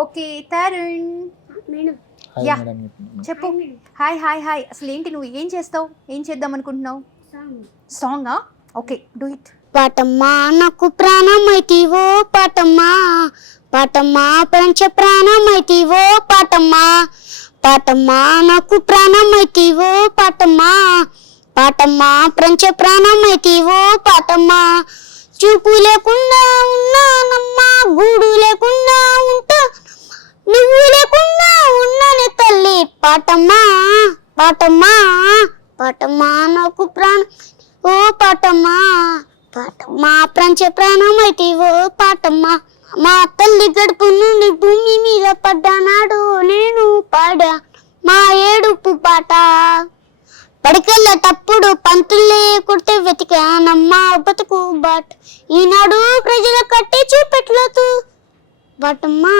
Okay Tarun yeah చెప్పు. Hi hi hi. అసలు ఏంటి, నువ్వు ఏం చేస్తావు, ఏం చేద్దాం అనుకుంటున్నావు? సాంగా? Okay do it. పాటమ్మా నాకు ప్రాణమైతివో పాటమ్మా, పాటమ్మా పంచ ప్రాణమైతివో పాటమ్మా, పాటమ్మా నాకు ప్రాణమైతివో పాటమ్మా, పాటమ్మా పంచ ప్రాణమైతివో పాటమ్మా. చూపు లేకుండా ఉన్నానమ్మా, గూడు లేకుండా ఉంటా, నువ్వు లేకుండా ఉన్నానే తల్లి. పాటమ్మా పాటమ్మా పాటమ్మా నాకు ప్రాణం ఓ పాటమ్మా, పాటమ్మా పంచ ప్రాణమైతివో పాటమ్మా. మా తల్లి గడుపు నుండి భూమి మీద పడ్డానాడు నేను పాడా మా ఏడుపు పాట. పడికెళ్ళేటప్పుడు పంతులే కొడితే వెతికానమ్మా బతుకు బాట. ఈనాడు ప్రజల కట్టి చూపెట్లతూ పాటమ్మా.